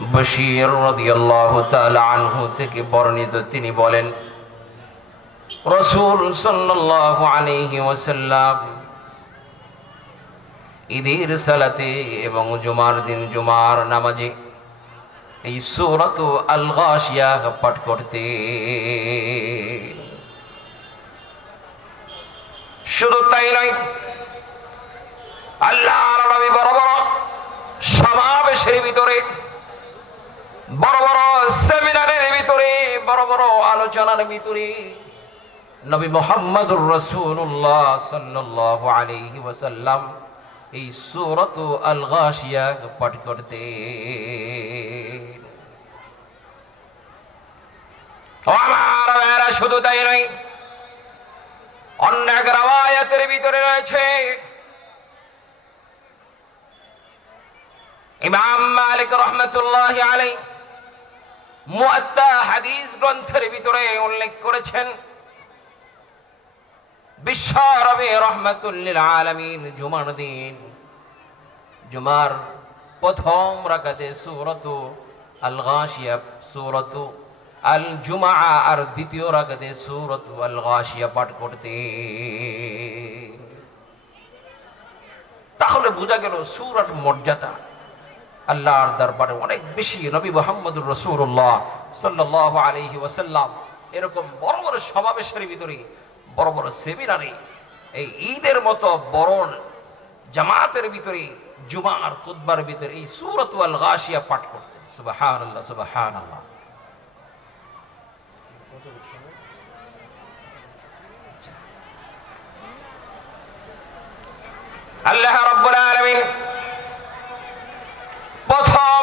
বশির রাদিয়াল্লাহু আনহু থেকে বর্ণিত তিনি বলেন, রসুল সাল্লাল্লাহু আলাইহি ওয়াসাল্লাম ঈদের সালাতে এবং জুমার দিন জুমার নামাজে এই সূরাত আল গাশিয়া পাঠ করতে শুধু তাই নয়, আল্লাহর বড় বড় সমাবেশের ভিতরে বড় বড় সেমিনারের ভিতরে, বড় বড় আলোচনার ভিতরে নবী মোহাম্মদুর রসুল্লাহ সাল্লাল্লাহু আলাইহি ওয়াসাল্লাম এই সূরাত আল গাশিয়া পাঠ করতে শুধু তাই নয় অন্য এক রাওয়ায়াতের ভিতরে রয়েছে ইমাম মালিক রহমতুল্লাহ আলাই হাদিস গ্রন্থের ভিতরে উল্লেখ করেছেন বিশ্ব রবে রহমতুল্লিল আলামিন জুমার দিন। জুমার প্রথম রাকাতে সূরত আল গাশিয়া সুরত আল জুমা আর দ্বিতীয় রাকাতে সূরত আল গাশিয়া পাঠ করতে। তাহলে বোঝা গেল সূরার মর্যাদা আল্লাহর দরবারে অনেক বেশি নবী মোহাম্মদুর রসুল্লাহ সাল্লাহ আলহি ওয়াসাল্লাম। এরকম বড় বড় সমাবেশের ভিতরে, বড় বড় সেমিনারে, এই ঈদের মতো বড় জামাতের ভিতরে, জুমার খুদ্বার ভিতরে এই সুরত আল গাশিয়া পাঠ করতে। সুবাহান আল্লাহ সুবাহান আল্লাহ আল্লাহ রব্বুল আলামিন প্রথম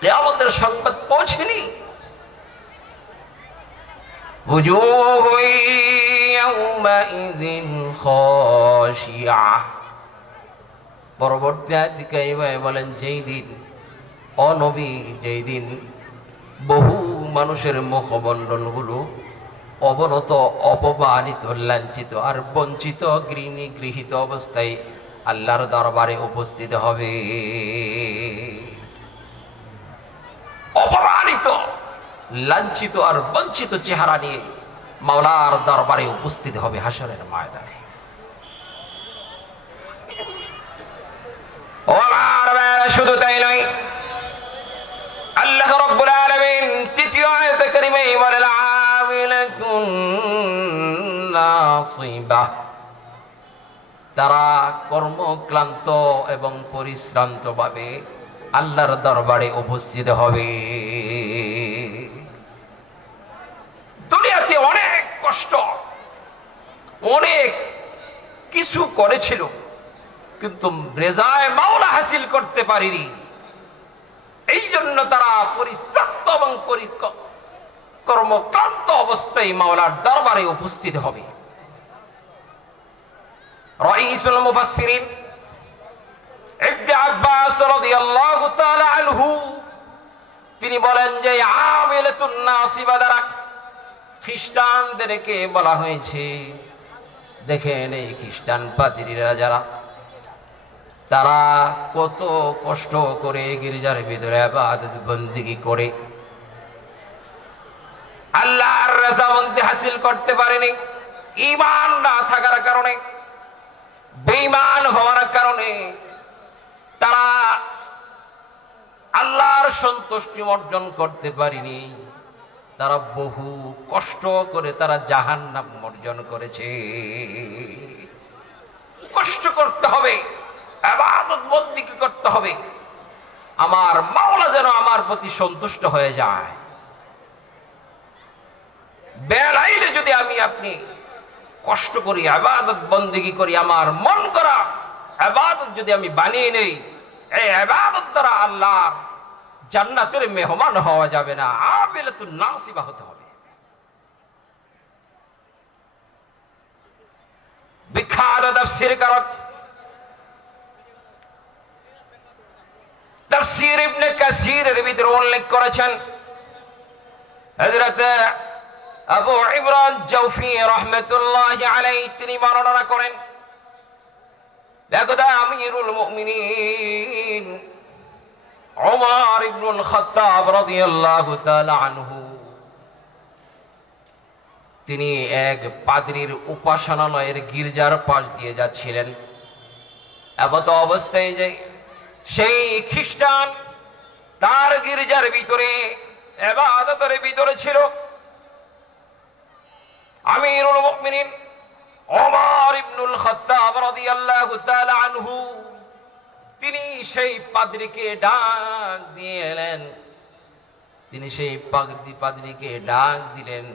কেয়ামতের সংবাদ পৌঁছেনি وجوه يومئذ خاشعة পরবর্তী আয়াতিকাইবায় বলেন যেই দিন অনবী যেই দিন বহু মানুষের মুখমণ্ডলগুলো অবনত অপমানিত লাঞ্ছিত আর বঞ্চিত গৃহিণী গৃহীত অবস্থায় আল্লাহর দরবারে উপস্থিত হবে অপমানিত লাঞ্ছিত আর বঞ্চিত চেহারা নিয়ে মাওলার দরবারে উপস্থিত হবে হাসরের ময়দানে। শুধু তাই নয়, আল্লাহ রব্বুল আলামিন তৃতীয় আয়াতে কারিমায় বলেন তারা কর্মক্লান্ত এবং পরিশ্রান্ত ভাবে আল্লাহর দরবারে উপস্থিত হবে। দুনিয়াতে অনেক কষ্ট, অনেক কিছু করেছিল, কিন্তু রেজায় মাওলা হাসিল করতে পারিনি। এই জন্য তারা পরিশ্রান্ত এবং কর্মক্লান্ত অবস্থায় মাওলার দরবারে উপস্থিত হবে। রাইসুল মুফাসসিরিন তিনি বলেন যে খ্রিস্টানদেরকে বলা হয়েছে, দেখেন এই খ্রিস্টান পাদ্রীরা যারা, তারা কত কষ্ট করে গির্জার ভিতরে আবাদত বন্দিগি করে। আল্লাহর রাজামন্দি হাসিল করতে পারেনি ইমান না থাকার কারণে, বেঈমান হওয়ার কারণে তারা আল্লাহর সন্তুষ্টি অর্জন করতে পারিনি। তারা বহু কষ্ট করে তারা জাহান নাম অর্জন করেছে। কষ্ট করতে হবে, আবাদত করতে হবে। আমার মাওলা যেন আমার প্রতি সন্তুষ্ট হয়ে যায়। বেড়াইলে যদি আমি আপনি কষ্ট করি, আবাদত বন্দিগি করি, আমার মন করা আবাদত যদি আমি বানিয়ে নেই, এই আবাদত দ্বারা আল্লাহ জান্নাতের মেহমান হওয়া যাবে না আবেলে তো নাসিবা হতে হবে। বিখ্যাত তাফসীর কারক, তাফসীর ইবনে কাসিরের ভিতরে উল্লেখ করেছেন, হযরত আবু ইমরান জাওফি রাহমাতুল্লাহি আলাইহি তিনি বর্ণনা করেন আমিরুল মুমিনিন। ওমর ইবনুল খাত্তাব রাদিয়াল্লাহু তাআলা আনহু। তিনি এক পাদ্রীর উপাসনালয়ের গির্জার পাশ দিয়ে যাচ্ছিলেন। এমত অবস্থায় যে সেই খ্রিস্টান তার গির্জার ভিতরে, এবাদতের ভিতরে ছিল। আমিরুল মুমিনিন ওমর ইবনুল খাত্তাব রাদিয়াল্লাহু তাআলা আনহু, তিনি সেই পাদ্রীকে ডাক দিয়ে এলেন। তিনি সেই পাগদি পাদ্রীকে ডাক দিলেন।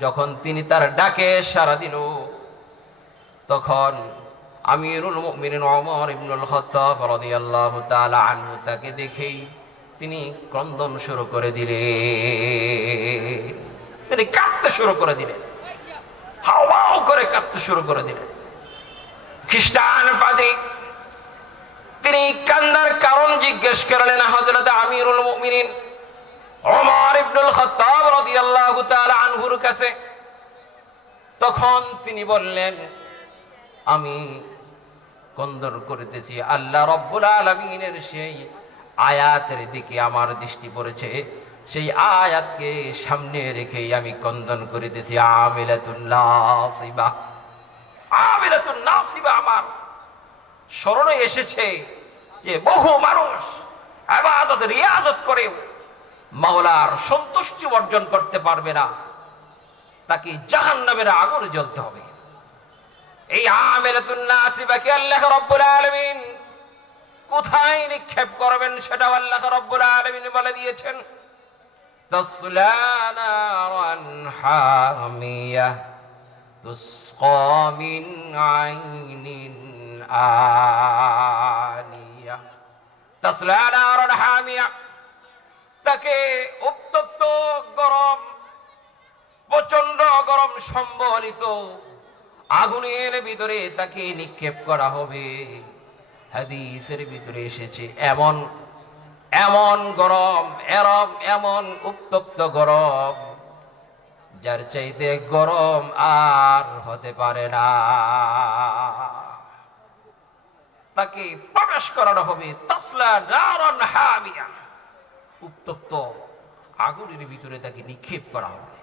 যখন তিনি তার ডাকে সাড়া দিল, তখন আমিরুল মুমিনিন ওমর ইবনুল খাত্তাব রাদিয়াল্লাহু তাআলা আনহু তাকে দেখেই তিনি ক্রন্দন শুরু করে দিলেন। তিনি কাঁদতে শুরু করে দিলেন। করে কাঁদতে শুরু করে দিলেন। খ্রিস্টান পাদ্রী তিনি কান্দার কারণ জিজ্ঞেস করলেন, হযরত আমিরুল মুমিনিন, ওমর ইবনুল খাত্তাব রাদিয়াল্লাহু তাআলা আনহুর কাছে। তখন তিনি বললেন, আমি কন্দর করিতেছি, আল্লাহ রব্বুল আলামিনের সেই আয়াতের দিকে আমার দৃষ্টি পড়েছে। সেই আয়াতকে সামনে রেখেই আমি কন্দন করিতেছি নাসিবা আমার স্মরণে এসেছে যে বহু মানুষ আবাদত, রিয়াজত করেও মাওলার সন্তুষ্টি অর্জন করতে পারবে না। তাকে জাহান নামের আগুনে জ্বলতে হবে। এই আমেলাতুন্নাসিবাকে আল্লাহ রব্বুল আলামিন কোথায় নিক্ষেপ করবেন সেটা আল্লাহ রব্বুল আলমিন বলে দিয়েছেন। تصلى نارا حامية تسقى من عين آنية تصلى نارا حامية তাকে উত্তপ্ত গরম প্রচন্ড গরম সম্বলিত আগুনের ভিতরে তাকে নিক্ষেপ করা হবে হাদিসের ভিতরে এসেছে এমন এমন গরম, এরম এমন উত্তপ্ত গরম, যার চাইতে গরম আর হতে পারে না। তাকে প্রবেশ করানো হবে উত্তপ্ত আগুনের ভিতরে তাকে নিক্ষেপ করা হবে।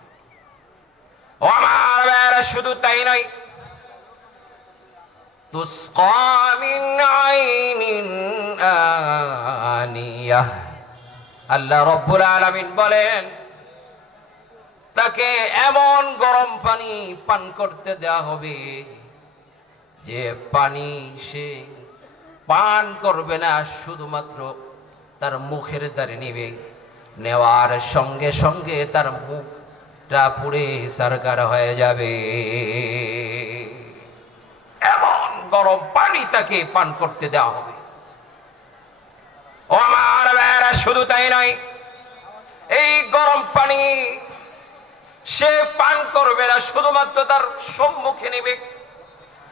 শুধু তাই নয় تسقى من عين آنية আল্লাহ রব্বুল আলামিন বলেন তাকে এমন গরম পানি পান করতে দেওয়া হবে যে পানি সে পান করবে না শুধুমাত্র তার মুখের দ্বারে নিবে নেওয়ার সঙ্গে সঙ্গে তার মুখটা পুড়ে সারকার হয়ে যাবে এমন গরম পানি তাকে পান করতে দেওয়া হবে। আমার ভাইয়েরা, শুধু তাই নয় এই গরম পানি সে পান করবে না শুধুমাত্র তার সম্মুখে নেবে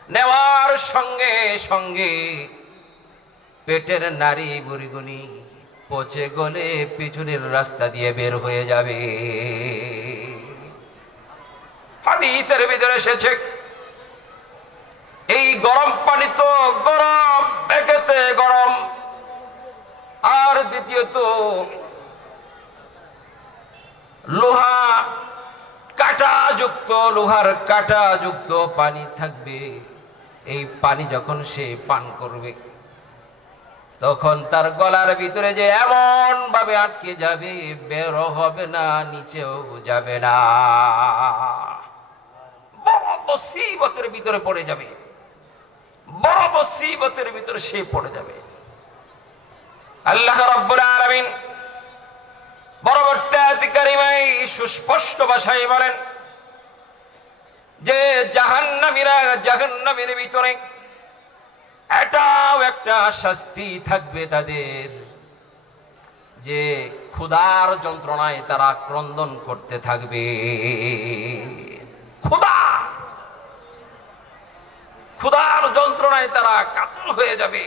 নেওয়ার সঙ্গে সঙ্গে পেটের নারী বুড়িগুনি পচে গলে পিছনের রাস্তা দিয়ে বের হয়ে যাবে। হাদিসের ভিতরে এসেছে এই গরম পানি তো গরম, একেতে গরম। আর দ্বিতীয়ত, লোহা কাটা যুক্ত লোহার কাটা যুক্ত পানি থাকবে। এই পানি যখন সে পান করবে, তখন তার গলার ভিতরে যে এমন ভাবে আটকে যাবে, বের হবে না, নিচেও যাবে না। বড় মুসিবতের ভিতরে পড়ে যাবে। মুসিবতের ভিতরে সে পড়ে যাবে। আল্লাহ রাব্বুল আলামিন পরবর্তী সুস্পষ্ট ভাষায় বলেন যে ভিতরে এটাও একটা শাস্তি থাকবে তাদের। যে ক্ষুধার যন্ত্রণায় তারা ক্রন্দন করতে থাকবে। ক্ষুধা! ক্ষুধার যন্ত্রণায় তারা কাতর হয়ে যাবে,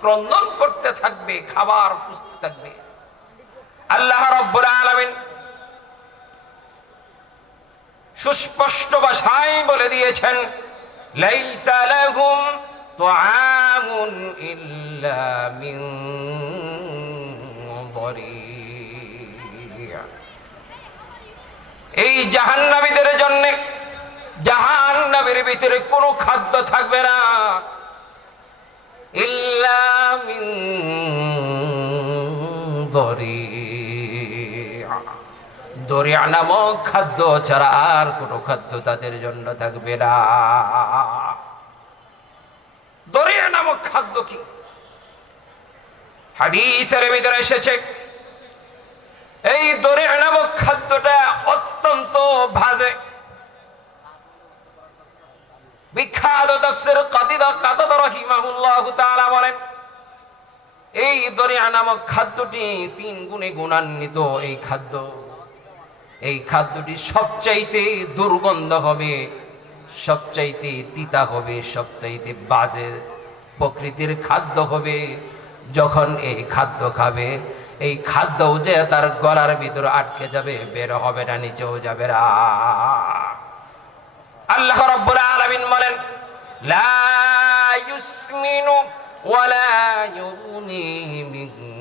ক্রন্দন করতে থাকবে, খাবার পুষতে থাকবে। আল্লাহ রব্বুল আলমিন সুস্পষ্ট ভাষায় বলে দিয়েছেন এই জাহান্নাবিদের জন্য জাহান জাহান্নামের ভিতরে কোনো খাদ্য থাকবে না। দরিয়া নামক খাদ্য ছাড়া আর কোনো খাদ্য তাদের জন্য থাকবে না। দরিয়া নামক খাদ্য কি? হাদিসের ভিতরে এসেছে, এই দরিয়া নামক খাদ্যটা বিখ্যাত তাফসীর কাতিদা রাহিমাহুল্লাহু তাআলা বলেন, এই দরিয়া নামক খাদ্যটি তিন গুণে গুণান্বিত এই খাদ্য। এই খাদ্যটি সবচাইতে দুর্গন্ধ হবে, সবচাইতে তিতা হবে, সবচাইতে বাজে প্রকৃতির খাদ্য হবে। যখন এই খাদ্য খাবে, এই খাদ্যও যে তার গলার ভিতরে আটকে যাবে, বের হবে না, নিচেও যাবে আল্লাহ রাব্বুল বলেন লা ইউসমিনু ওয়ালা ইউগনি মিন